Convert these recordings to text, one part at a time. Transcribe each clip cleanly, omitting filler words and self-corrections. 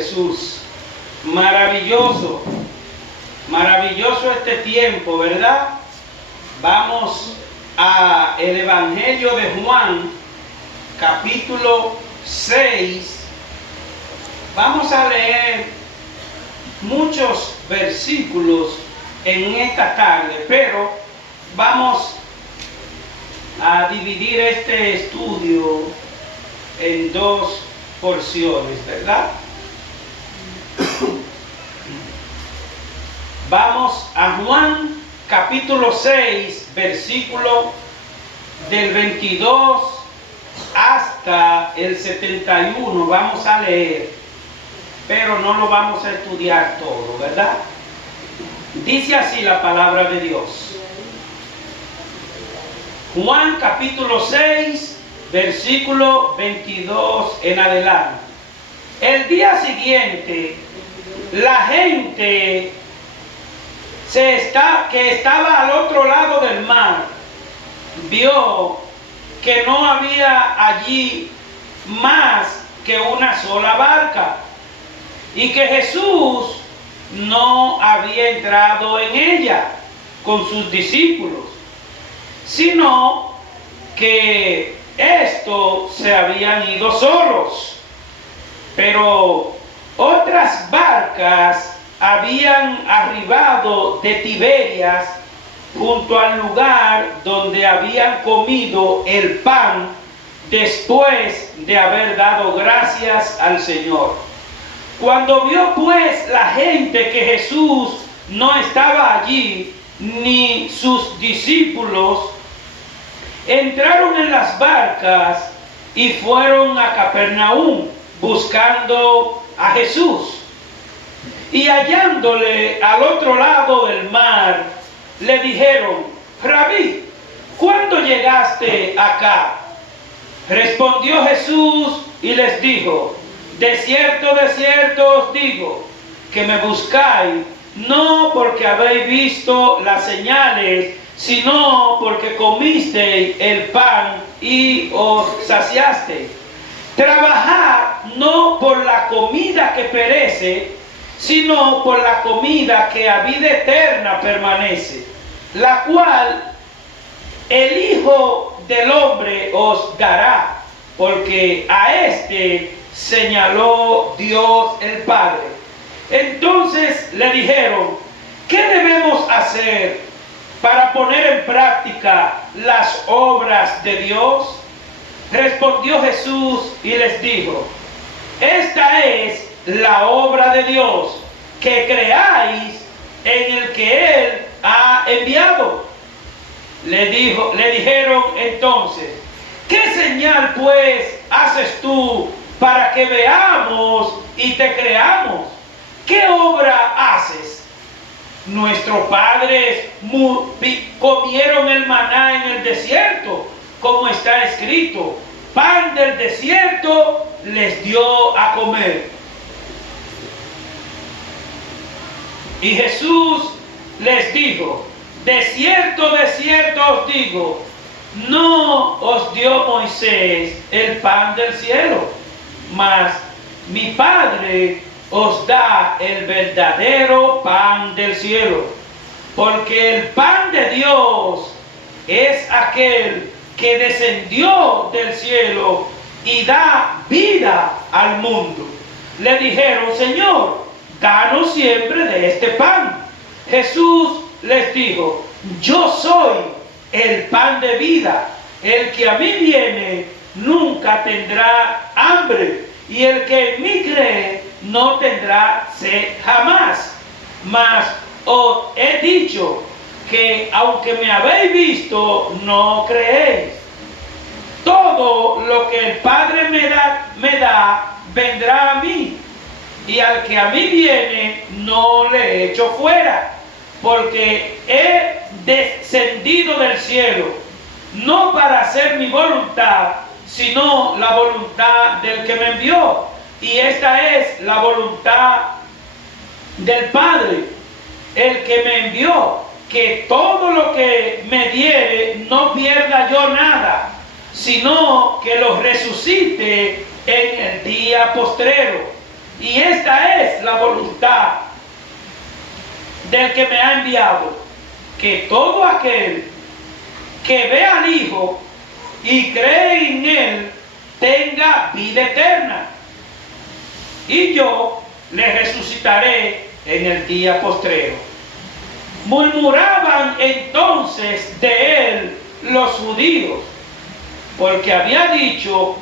Jesús. Maravilloso, maravilloso este tiempo, ¿verdad? Vamos a el Evangelio de Juan, capítulo 6. Vamos a leer muchos versículos en esta tarde, pero vamos a dividir este estudio en dos porciones, ¿verdad? Vamos a Juan capítulo 6, versículo del 22 hasta el 71. Vamos a leer, pero no lo vamos a estudiar todo, ¿verdad? Dice así la palabra de Dios. Juan capítulo 6, versículo 22 en adelante. El día siguiente, la gente que estaba al otro lado del mar vio que no había allí más que una sola barca y que Jesús no había entrado en ella con sus discípulos, sino que estos se habían ido solos. Pero otras barcas habían arribado de Tiberias junto al lugar donde habían comido el pan después de haber dado gracias al Señor. Cuando vio pues la gente que Jesús no estaba allí, ni sus discípulos, entraron en las barcas y fueron a Capernaum buscando a Jesús. Y hallándole al otro lado del mar, le dijeron: Rabí, ¿cuándo llegaste acá? Respondió Jesús y les dijo: de cierto os digo, que me buscáis, no porque habéis visto las señales, sino porque comisteis el pan y os saciasteis. Trabajad no por la comida que perece, sino por la comida que a vida eterna permanece, la cual el Hijo del Hombre os dará, porque a éste señaló Dios el Padre. Entonces le dijeron: ¿qué debemos hacer para poner en práctica las obras de Dios? Respondió Jesús y les dijo: esta es la obra de Dios, que creáis en el que Él ha enviado. Le dijeron entonces: ¿qué señal pues haces tú para que veamos y te creamos? ¿Qué obra haces? Nuestros padres comieron el maná en el desierto, como está escrito: pan del desierto les dio a comer. Y Jesús les dijo: de cierto os digo, no os dio Moisés el pan del cielo, mas mi Padre os da el verdadero pan del cielo. Porque el pan de Dios es aquel que descendió del cielo y da vida al mundo. Le dijeron: Señor, danos siempre de este pan. Jesús les dijo: yo soy el pan de vida. El que a mí viene nunca tendrá hambre, y el que en mí cree no tendrá sed jamás. Mas os he dicho que aunque me habéis visto, no creéis. Todo lo que el Padre me da vendrá a mí, y al que a mí viene no le echo fuera, porque he descendido del cielo, no para hacer mi voluntad, sino la voluntad del que me envió. Y esta es la voluntad del Padre, el que me envió, que todo lo que me diere no pierda yo nada, sino que lo resucite en el día postrero. Y esta es la voluntad del que me ha enviado, que todo aquel que ve al Hijo y cree en Él tenga vida eterna, y yo le resucitaré en el día postrero. Murmuraban entonces de Él los judíos, porque había dicho: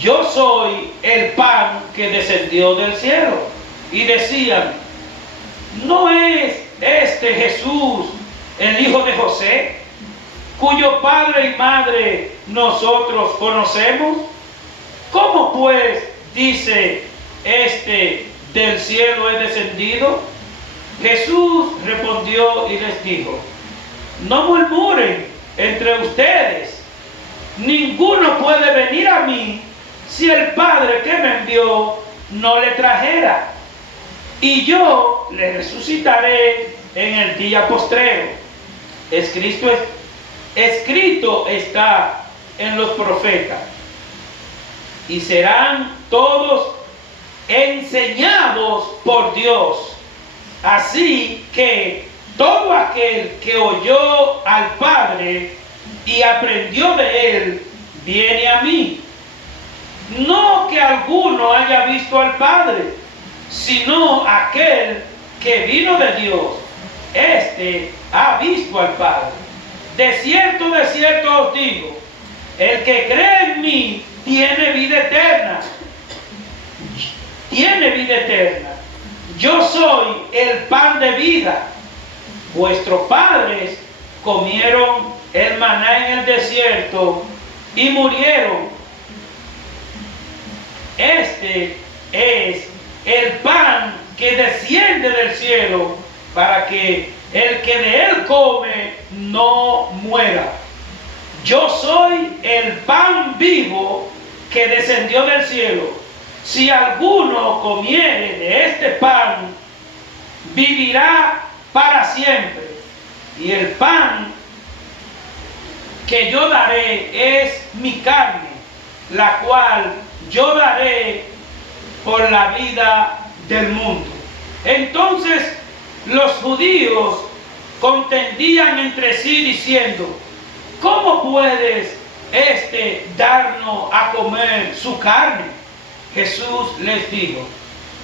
yo soy el pan que descendió del cielo. Y decían: ¿no es este Jesús el hijo de José, cuyo padre y madre nosotros conocemos? ¿Cómo pues dice este: del cielo he descendido? Jesús respondió y les dijo: no murmuren entre ustedes. Ninguno puede venir a mí si el Padre que me envió no le trajera, y yo le resucitaré en el día postrero. Escrito está en los profetas: y serán todos enseñados por Dios. Así que todo aquel que oyó al Padre y aprendió de Él, viene a mí. No que alguno haya visto al Padre, sino aquel que vino de Dios, este ha visto al Padre. De cierto os digo, el que cree en mí tiene vida eterna. Tiene vida eterna. Yo soy el pan de vida. Vuestros padres comieron el maná en el desierto y murieron. Este es el pan que desciende del cielo, para que el que de él come no muera. Yo soy el pan vivo que descendió del cielo. Si alguno comiere de este pan, vivirá para siempre. Y el pan que yo daré es mi carne, la cual yo daré por la vida del mundo. Entonces los judíos contendían entre sí diciendo: ¿cómo puedes darnos a comer su carne? Jesús les dijo: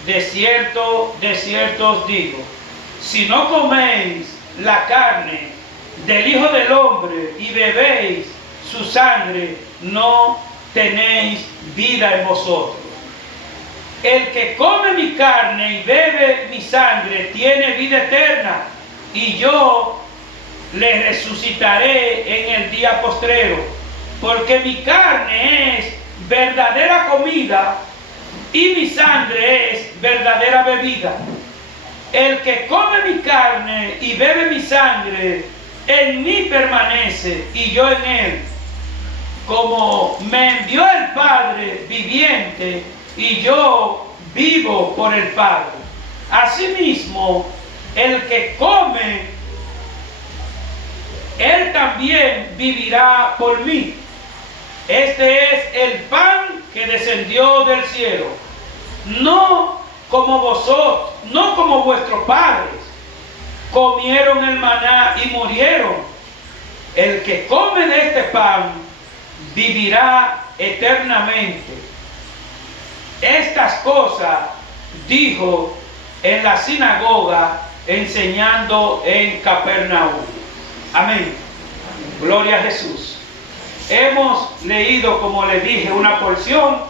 de cierto os digo, si no coméis la carne del Hijo del Hombre y bebéis su sangre, no tenéis vida en vosotros. El que come mi carne y bebe mi sangre tiene vida eterna, y yo le resucitaré en el día postrero, porque mi carne es verdadera comida y mi sangre es verdadera bebida. El que come mi carne y bebe mi sangre, en mí permanece y yo en él. Como me envió el Padre viviente y yo vivo por el Padre, asimismo el que come, él también vivirá por mí. Este es el pan que descendió del cielo, no como vosotros, no como vuestros padres comieron el maná y murieron. El que come de este pan vivirá eternamente. Estas cosas dijo en la sinagoga, enseñando en Capernaum. Amén. Gloria a Jesús. Hemos leído, como les dije, una porción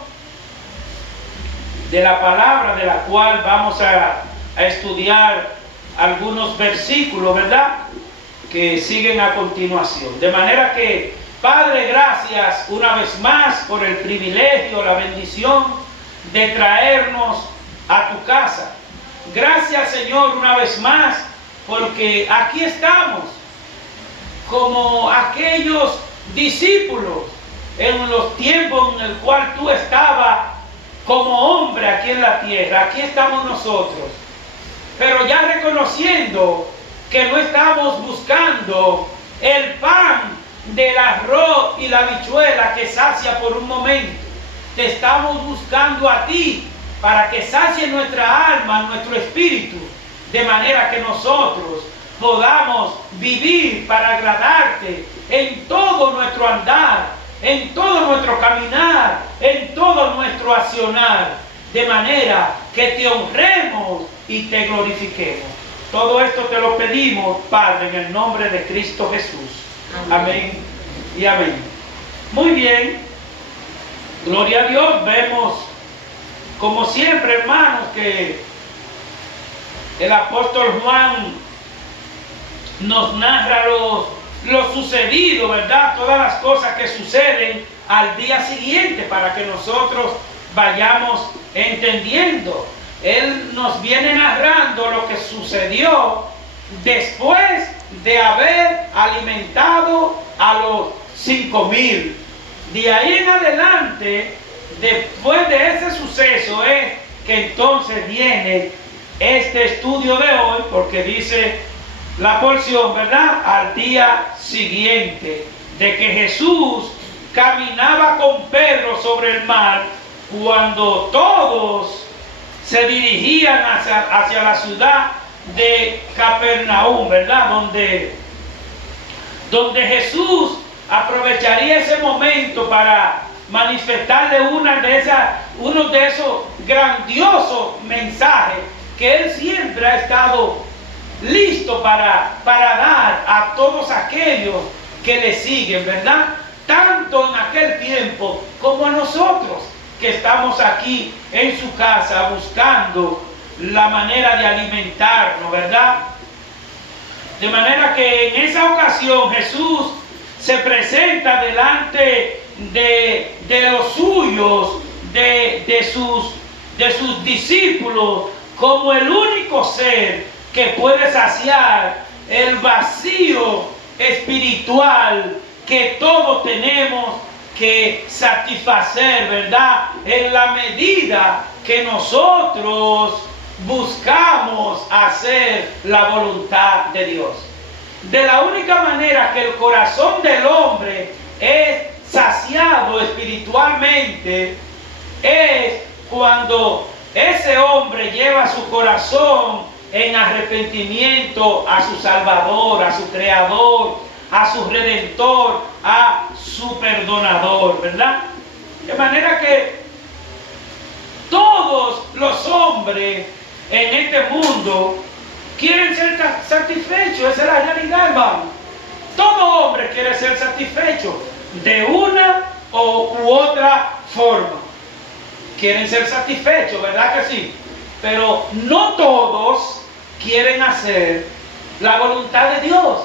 de la palabra, de la cual vamos a estudiar algunos versículos, ¿verdad?, que siguen a continuación. De manera que, Padre, gracias una vez más por el privilegio, la bendición de traernos a tu casa. Gracias, Señor, una vez más, porque aquí estamos como aquellos discípulos en los tiempos en el cual tú estabas como hombre aquí en la tierra. Aquí estamos nosotros, pero ya reconociendo que no estamos buscando el pan del arroz y la habichuela que sacia por un momento. Te estamos buscando a ti, para que sacie nuestra alma, nuestro espíritu, de manera que nosotros podamos vivir para agradarte en todo nuestro andar, en todo nuestro caminar, en todo nuestro accionar, de manera que te honremos y te glorifiquemos. Todo esto te lo pedimos, Padre, en el nombre de Cristo Jesús. Amén y amén. Muy bien, gloria a Dios. Vemos, como siempre, hermanos, que el apóstol Juan nos narra lo sucedido, ¿verdad? Todas las cosas que suceden al día siguiente para que nosotros vayamos entendiendo. Él nos viene narrando lo que sucedió después de haber alimentado a los 5,000. De ahí en adelante, después de ese suceso, es que entonces viene este estudio de hoy, porque dice la porción, ¿verdad? Al día siguiente, de que Jesús caminaba con Pedro sobre el mar, cuando todos se dirigían hacia la ciudad de Capernaum, ¿verdad? Donde Jesús aprovecharía ese momento para manifestarle uno de esos grandiosos mensajes que Él siempre ha estado listo para dar a todos aquellos que le siguen, ¿verdad? Tanto en aquel tiempo como a nosotros que estamos aquí en su casa buscando la manera de alimentarnos, ¿verdad? De manera que en esa ocasión Jesús se presenta delante de los suyos, de sus discípulos, como el único ser que puede saciar el vacío espiritual que todos tenemos que satisfacer, ¿verdad? En la medida que nosotros buscamos hacer la voluntad de Dios. De la única manera que el corazón del hombre es saciado espiritualmente es cuando ese hombre lleva su corazón en arrepentimiento a su Salvador, a su Creador, a su Redentor, a su Perdonador, ¿verdad? De manera que todos los hombres en este mundo quieren ser satisfechos. Esa es la realidad, hermano. Todo hombre quiere ser satisfecho de una u otra forma. Quieren ser satisfechos, ¿verdad que sí? Pero no todos quieren hacer la voluntad de Dios.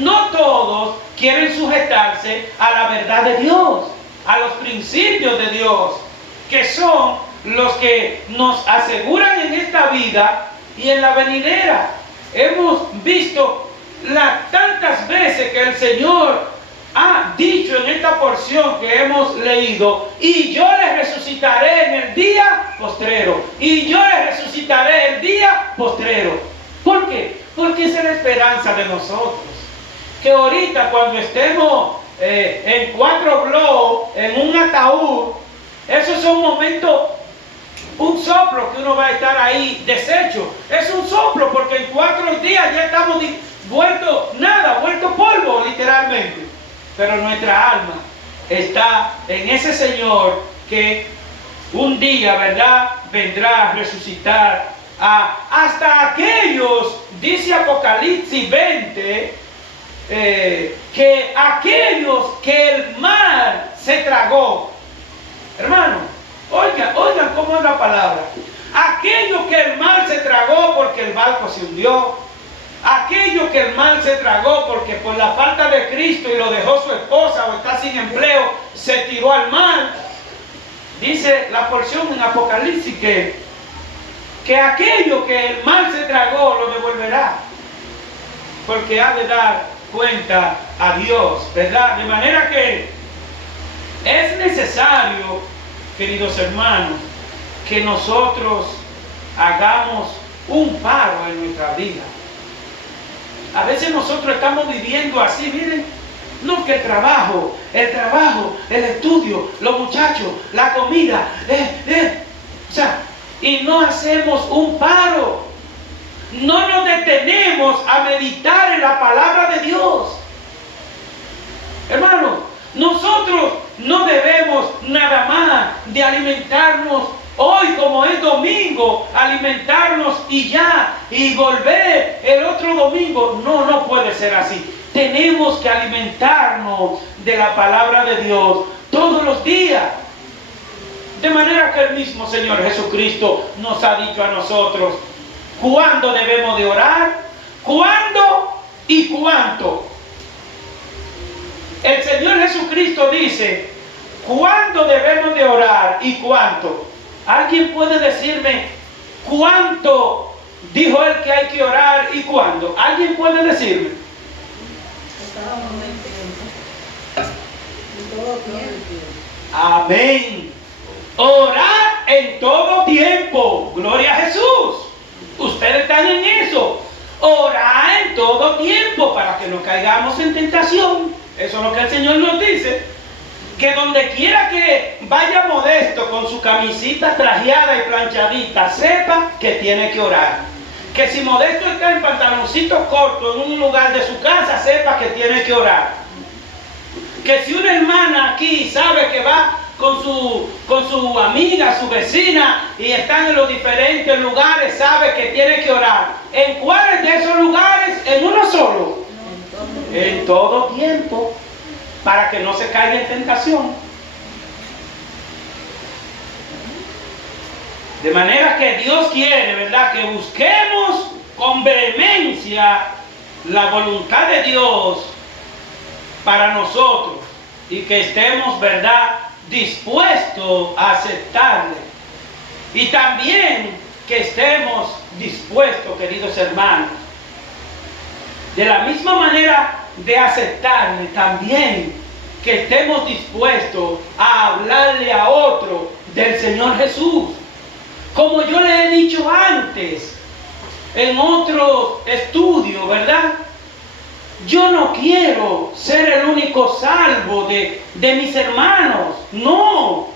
No todos quieren sujetarse a la verdad de Dios, a los principios de Dios, que son los que nos aseguran en esta vida y en la venidera. Hemos visto las tantas veces que el Señor ha dicho en esta porción que hemos leído: y yo les resucitaré en el día postrero, y yo les resucitaré el día postrero. ¿Por qué? Porque esa es la esperanza de nosotros. Que ahorita, cuando estemos en 4 globos, en un ataúd, esos son momentos, un soplo que uno va a estar ahí deshecho. Es un soplo, porque en 4 días ya estamos vuelto polvo, literalmente. Pero nuestra alma está en ese Señor que un día, ¿verdad?, vendrá a resucitar hasta aquellos, dice Apocalipsis 20, que aquellos que el mar se tragó. Hermano, oigan cómo es la palabra. Aquellos que el mar se tragó porque el barco se hundió. Aquello que el mal se tragó porque por la falta de Cristo y lo dejó su esposa o está sin empleo, se tiró al mar. Dice la porción en Apocalipsis que aquello que el mal se tragó lo devolverá, porque ha de dar cuenta a Dios, ¿verdad? De manera que es necesario, queridos hermanos, que nosotros hagamos un paro en nuestra vida. A veces nosotros estamos viviendo así, miren, no, que el trabajo, el estudio, los muchachos, la comida, o sea, y no hacemos un paro. No nos detenemos a meditar en la palabra de Dios. Hermanos, nosotros no debemos nada más de alimentarnos hoy como es domingo, alimentarnos y ya, y volver el otro domingo. No, no puede ser así. Tenemos que alimentarnos de la palabra de Dios todos los días. De manera que el mismo Señor Jesucristo nos ha dicho a nosotros cuándo debemos de orar, cuándo y cuánto. El Señor Jesucristo dice cuándo debemos de orar y cuánto. ¿Alguien puede decirme cuánto dijo él que hay que orar y cuándo? ¿Alguien puede decirme? Amén. Orar en todo tiempo. Gloria a Jesús. Ustedes están en eso. Orar en todo tiempo para que no caigamos en tentación. Eso es lo que el Señor nos dice. Que donde quiera que vaya Modesto con su camisita trajeada y planchadita, sepa que tiene que orar. Que si Modesto está en pantaloncitos cortos en un lugar de su casa, sepa que tiene que orar. Que si una hermana aquí sabe que va con su amiga, su vecina, y están en los diferentes lugares, sabe que tiene que orar. ¿En cuáles de esos lugares? En uno solo. En todo tiempo. Para que no se caiga en tentación. De manera que Dios quiere, ¿verdad?, que busquemos con vehemencia la voluntad de Dios para nosotros y que estemos, ¿verdad?, dispuestos a aceptarle. Y también que estemos dispuestos, queridos hermanos, de la misma manera de aceptarle, también que estemos dispuestos a hablarle a otro del Señor Jesús. Como yo le he dicho antes en otro estudio, ¿verdad? Yo no quiero ser el único salvo de mis hermanos. No.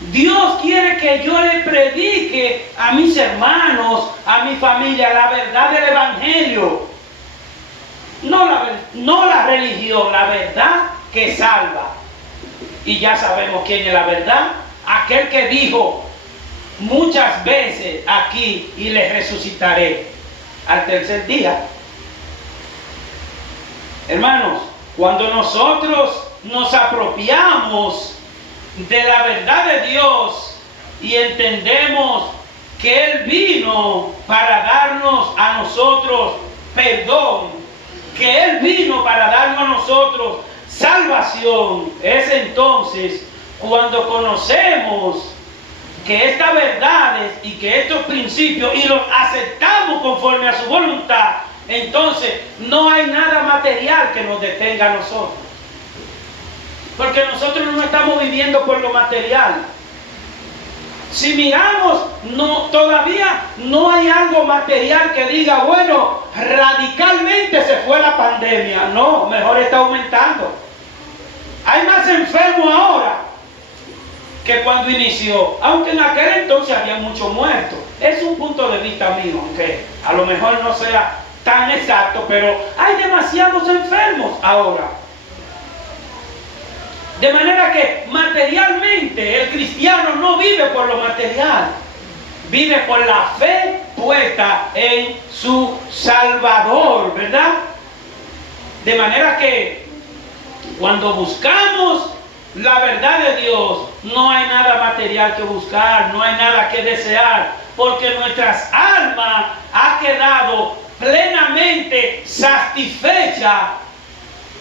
Dios quiere que yo le predique a mis hermanos, a mi familia, la verdad del Evangelio. No la religión, la verdad que salva. Y ya sabemos quién es la verdad. Aquel que dijo muchas veces aquí, y les resucitaré al tercer día. Hermanos, cuando nosotros nos apropiamos de la verdad de Dios y entendemos que Él vino para darnos a nosotros perdón, que Él vino para darnos a nosotros salvación, es entonces cuando conocemos que estas verdades y que estos principios y los aceptamos conforme a su voluntad, entonces no hay nada material que nos detenga a nosotros. Porque nosotros no estamos viviendo por lo material. Si miramos, todavía no hay algo material que diga, bueno, radicalmente se fue la pandemia. No, mejor está aumentando. Hay más enfermos ahora que cuando inició, aunque en aquel entonces había muchos muertos. Es un punto de vista mío, aunque a lo mejor no sea tan exacto, pero hay demasiados enfermos ahora. De manera que materialmente el cristiano no vive por lo material, vive por la fe puesta en su Salvador, ¿verdad? De manera que cuando buscamos la verdad de Dios, no hay nada material que buscar, no hay nada que desear, porque nuestras almas han quedado plenamente satisfechas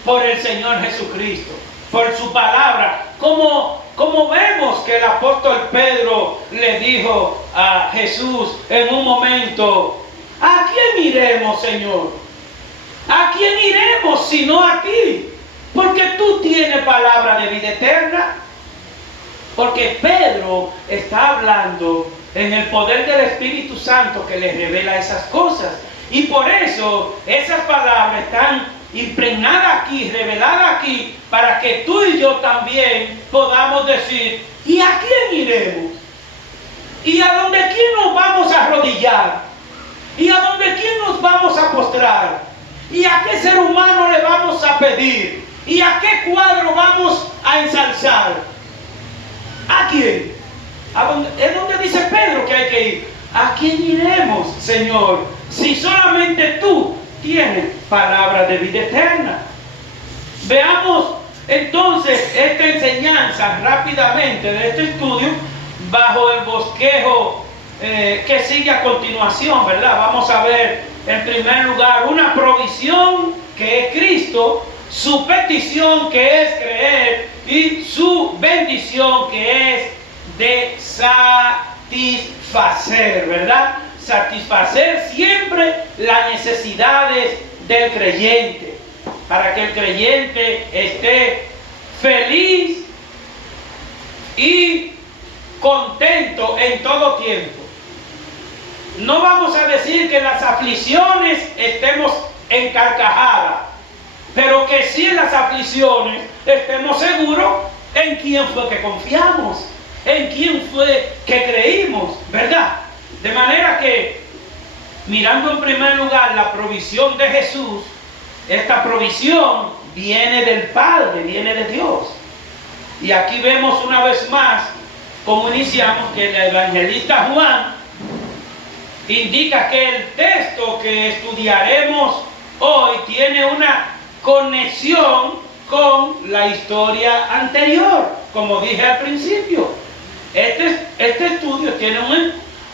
por el Señor Jesucristo, por su palabra. Como vemos que el apóstol Pedro le dijo a Jesús en un momento, ¿a quién iremos, Señor? ¿A quién iremos sino a ti? Porque tú tienes palabra de vida eterna. Porque Pedro está hablando en el poder del Espíritu Santo que le revela esas cosas. Y por eso esas palabras están impregnadas aquí, reveladas aquí, para que tú y yo también podamos decir, ¿y a quién iremos? ¿Y a dónde quién nos vamos a arrodillar? ¿Y a dónde quién nos vamos a postrar? ¿Y a qué ser humano le vamos a pedir? ¿Y a qué cuadro vamos a ensalzar? ¿A quién? ¿Es donde dice Pedro que hay que ir? ¿A quién iremos, Señor? Si solamente tú tienes palabras de vida eterna. Veamos entonces esta enseñanza rápidamente de este estudio bajo el bosquejo que sigue a continuación, ¿verdad? Vamos a ver en primer lugar una provisión que es Cristo, su petición que es creer y su bendición que es de satisfacer, ¿verdad? Satisfacer siempre las necesidades del creyente, para que el creyente esté feliz y contento en todo tiempo. No vamos a decir que en las aflicciones estemos en carcajada, pero que sí en las aflicciones estemos seguros en quién fue que confiamos, en quién fue que creímos, ¿verdad? De manera que, mirando en primer lugar la provisión de Jesús, esta provisión viene del Padre, viene de Dios. Y aquí vemos una vez más cómo iniciamos, que el evangelista Juan indica que el texto que estudiaremos hoy tiene una conexión con la historia anterior, como dije al principio. Este estudio tiene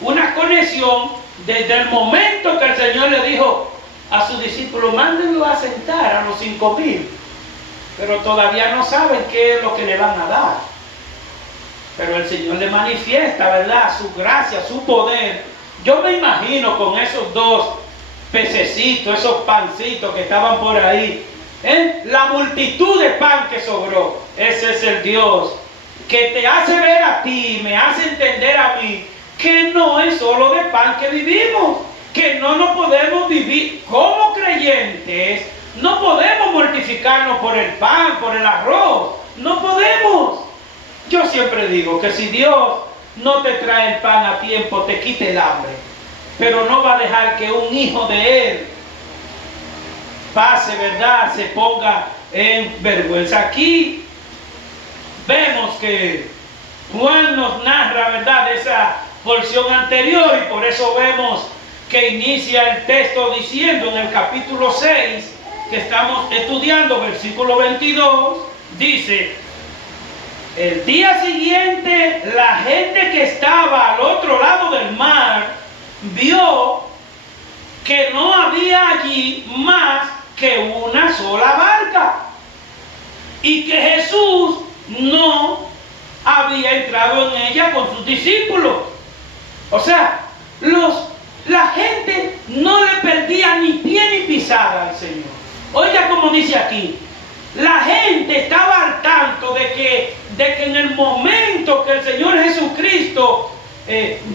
una conexión desde el momento que el Señor le dijo a sus discípulos: mándenlo a sentar a los 5,000, pero todavía no saben qué es lo que le van a dar. Pero el Señor le manifiesta, ¿verdad?, su gracia, su poder. Yo me imagino con esos 2 pececitos, esos pancitos que estaban por ahí, la multitud de pan que sobró. Ese es el Dios que te hace ver a ti, me hace entender a mí, que no es solo de pan que vivimos, que no nos podemos vivir como creyentes, no podemos mortificarnos por el pan, por el arroz, no podemos. Yo siempre digo que si Dios no te trae el pan a tiempo, te quite el hambre, pero no va a dejar que un hijo de Él pase, ¿verdad?, se ponga en vergüenza. Aquí vemos que Juan nos narra, ¿verdad?, de esa porción anterior, y por eso vemos que inicia el texto diciendo en el capítulo 6 que estamos estudiando, versículo 22, dice: el día siguiente la gente que estaba al otro lado del mar vio que no había allí más que una sola barca y que Jesús no había entrado en ella con sus discípulos. O sea, la gente no le perdía ni pie ni pisada al Señor. Oiga como dice aquí, la gente estaba al tanto de que en el momento que el Señor Jesucristo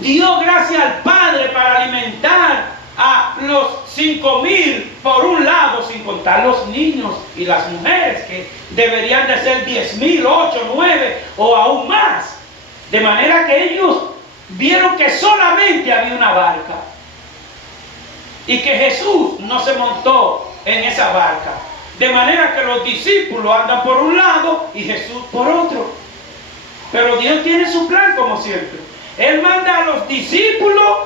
dio gracias al Padre para alimentar a los 5,000 por un lado, sin contar los niños y las mujeres, que deberían de ser 10,000, 8, 9 o aún más. De manera que ellos vieron que solamente había una barca y que Jesús no se montó en esa barca. De manera que los discípulos andan por un lado y Jesús por otro. Pero Dios tiene su plan, como siempre. Él manda a los discípulos,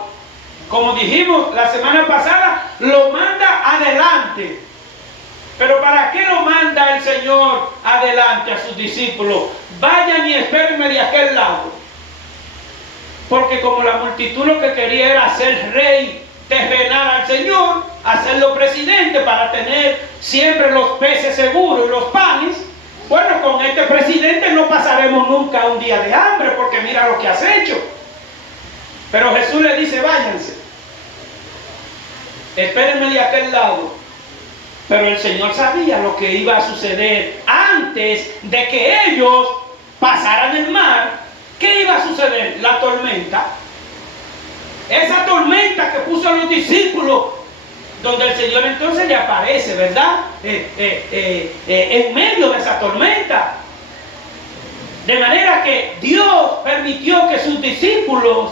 como dijimos la semana pasada, lo manda adelante. Pero ¿para qué lo manda el Señor adelante a sus discípulos? Vayan y espérenme de aquel lado. Porque como la multitud lo que quería era hacer rey terrenal al Señor, hacerlo presidente para tener siempre los peces seguros y los panes. Bueno, con este presidente no pasaremos nunca un día de hambre, porque mira lo que has hecho. Pero Jesús le dice: váyanse, espérenme de aquel lado. Pero el Señor sabía lo que iba a suceder antes de que ellos pasaran el mar. ¿Qué iba a suceder? La tormenta. Esa tormenta que puso a los discípulos, donde el Señor entonces le aparece, ¿verdad?, en medio de esa tormenta. De manera que Dios permitió que sus discípulos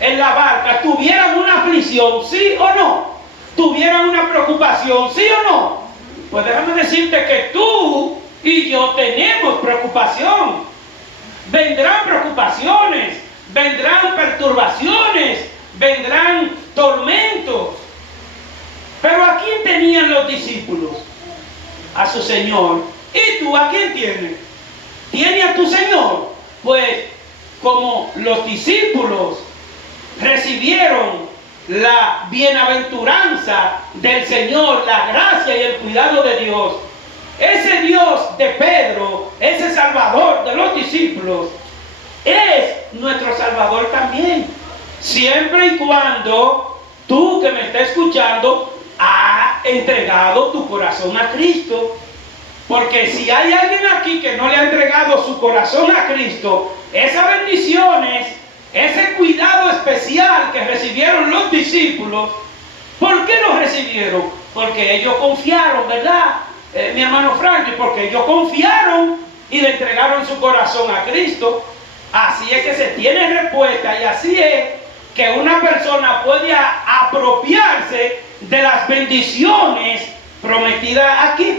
en la barca tuvieran una aflicción, ¿sí o no? ¿Tuvieran una preocupación, sí o no? Pues déjame decirte que tú y yo tenemos preocupación. Vendrán preocupaciones, vendrán perturbaciones, vendrán tormentos. Pero ¿a quién tenían los discípulos? A su Señor. ¿Y tú a quién tienes? ¿Tiene a tu Señor? Pues como los discípulos recibieron la bienaventuranza del Señor, la gracia y el cuidado de Dios, ese Dios de Pedro, ese Salvador de los discípulos, es nuestro Salvador también. Siempre y cuando tú que me estás escuchando has entregado tu corazón a Cristo. Porque si hay alguien aquí que no le ha entregado su corazón a Cristo, esas bendiciones, ese cuidado especial que recibieron los discípulos, ¿por qué los recibieron? Porque ellos confiaron, ¿verdad? Mi hermano Franklin, porque ellos confiaron y le entregaron su corazón a Cristo. Así es que se tiene respuesta y así es que una persona puede apropiarse de las bendiciones prometidas aquí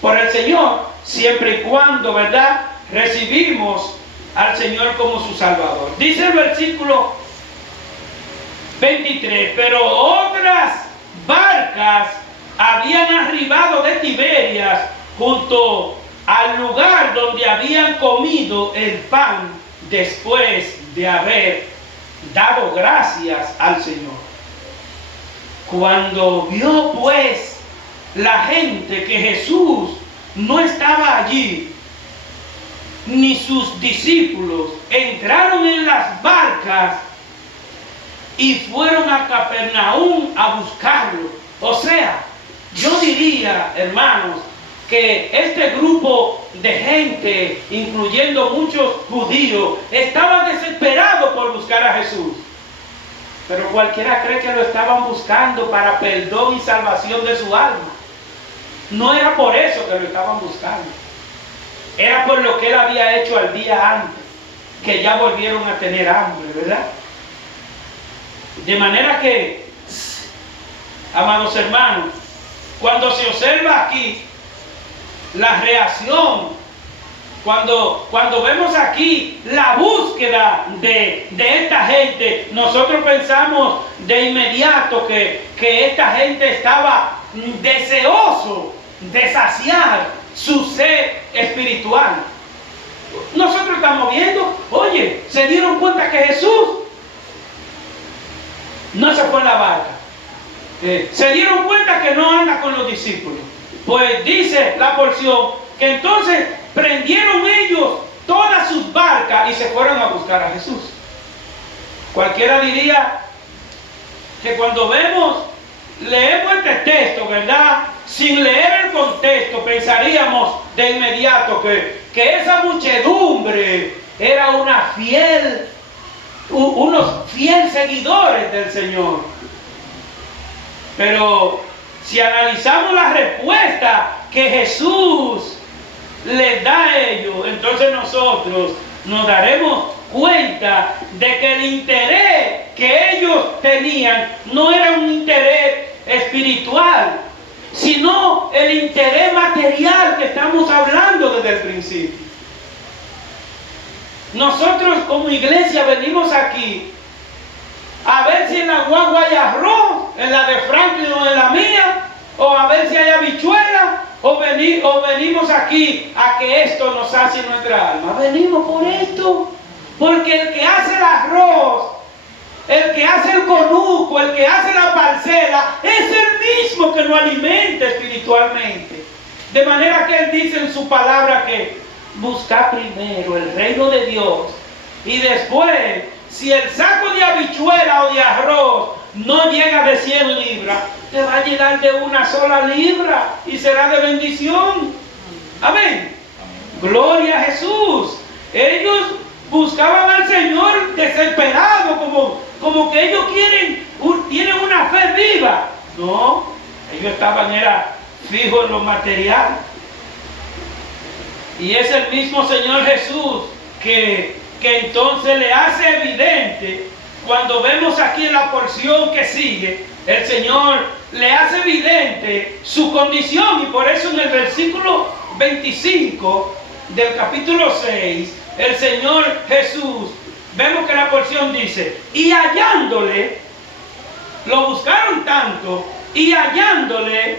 por el Señor, siempre y cuando, ¿verdad?, recibimos al Señor como su Salvador. Dice el versículo 23, pero otras barcas habían arribado de Tiberias junto al lugar donde habían comido el pan después de haber dado gracias al Señor. Cuando vio pues la gente que Jesús no estaba allí, ni sus discípulos, entraron en las barcas y fueron a Capernaum a buscarlo. O sea, yo diría, hermanos, que este grupo de gente, incluyendo muchos judíos, estaba desesperado por buscar a Jesús. Pero cualquiera cree que lo estaban buscando para perdón y salvación de su alma. No era por eso que lo estaban buscando. Era por lo que él había hecho al día antes, que ya volvieron a tener hambre, ¿verdad? De manera que, amados hermanos, cuando se observa aquí la reacción, cuando vemos aquí la búsqueda de esta gente, nosotros pensamos de inmediato que esta gente estaba deseoso de saciar su sed espiritual. Nosotros estamos viendo, oye, se dieron cuenta que Jesús no se fue en la barca. Se dieron cuenta que no anda con los discípulos. Pues dice la porción que entonces prendieron ellos todas sus barcas y se fueron a buscar a Jesús. Cualquiera diría que cuando leemos este texto, ¿verdad?, sin leer el contexto, pensaríamos de inmediato que esa muchedumbre era unos fieles seguidores del Señor. Pero si analizamos la respuesta que Jesús les da a ellos, entonces nosotros nos daremos cuenta de que el interés que ellos tenían no era un interés espiritual, sino el interés material que estamos hablando desde el principio. Nosotros como iglesia venimos aquí a ver si en la guagua hay arroz, en la de Franklin o en la mía, o a ver si hay habichuela, o venimos aquí a que esto nos sacie nuestra alma. Venimos por esto, porque el que hace el arroz, el que hace el conuco, el que hace la parcela, es el mismo que nos alimenta espiritualmente. De manera que Él dice en su palabra que busca primero el reino de Dios, y después, si el saco de habichuela o de arroz no llega de 100 libras, te va a llegar de una sola libra y será de bendición. Amén. Gloria a Jesús. Ellos buscaban al Señor desesperado, como que ellos tienen una fe viva. No, ellos estaban fijos en lo material. Y es el mismo Señor Jesús que entonces le hace evidente cuando vemos aquí en la porción que sigue, el Señor le hace evidente su condición, y por eso en el versículo 25 del capítulo 6, el Señor Jesús, vemos que la porción dice, y hallándole, lo buscaron tanto, y hallándole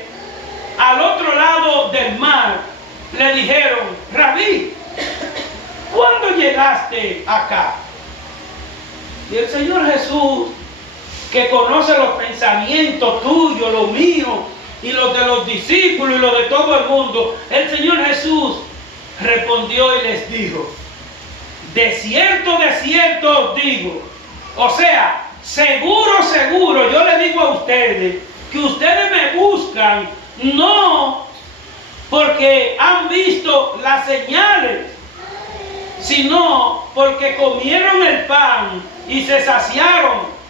al otro lado del mar, le dijeron, Rabí, ¿cuándo llegaste acá? Y el Señor Jesús, que conoce los pensamientos tuyos, los míos, y los de los discípulos, y los de todo el mundo, el Señor Jesús respondió y les dijo, de cierto os digo, o sea, seguro, seguro, yo les digo a ustedes, que ustedes me buscan, no porque han visto las señales, sino porque comieron el pan y se saciaron.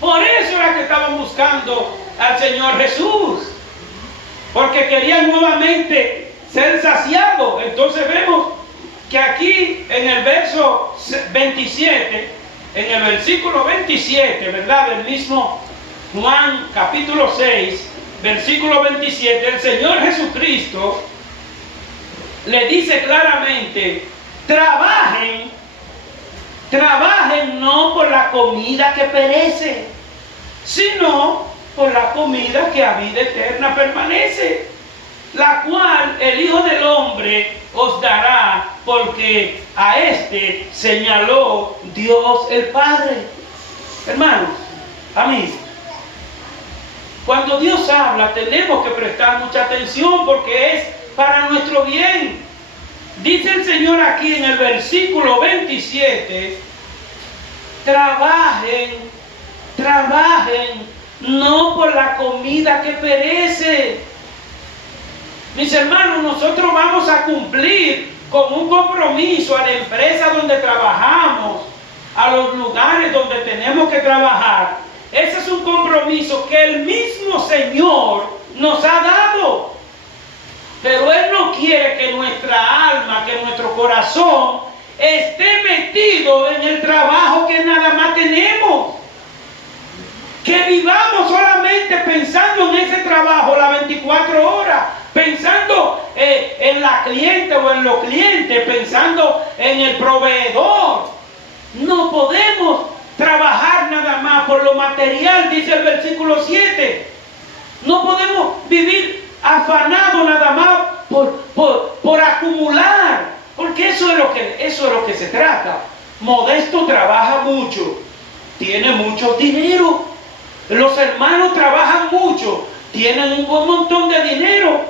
Por eso era que estaban buscando al Señor Jesús, porque querían nuevamente ser saciados. Entonces vemos que aquí en el verso 27, en el versículo 27, ¿verdad? Del mismo Juan capítulo 6, versículo 27, el Señor Jesucristo le dice claramente, trabajen no por la comida que perece, sino por la comida que a vida eterna permanece, la cual el Hijo del Hombre os dará, porque a este señaló Dios el Padre. Hermanos, amigos, cuando Dios habla tenemos que prestar mucha atención porque es para nuestro bien. Dice el Señor aquí en el versículo 27, trabajen no por la comida que perece. Mis hermanos, nosotros vamos a cumplir con un compromiso a la empresa donde trabajamos, a los lugares donde tenemos que trabajar. Ese es un compromiso que el mismo Señor nos ha dado. Pero Él no quiere que nuestra alma, que nuestro corazón esté metido en el trabajo que nada más tenemos. Que vivamos solamente pensando en ese trabajo las 24 horas, pensando en la cliente o en los clientes, pensando en el proveedor. No podemos trabajar nada más por lo material, dice el versículo 7. No podemos vivir afanados nada más por acumular, porque eso es lo que se trata. Modesto trabaja mucho, tiene mucho dinero. Los hermanos trabajan mucho, tienen un buen montón de dinero.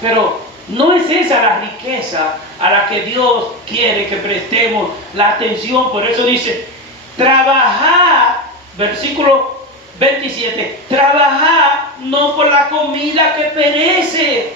Pero no es esa la riqueza a la que Dios quiere que prestemos la atención. Por eso dice, trabajad, versículo 27, trabajad no por la comida que perece.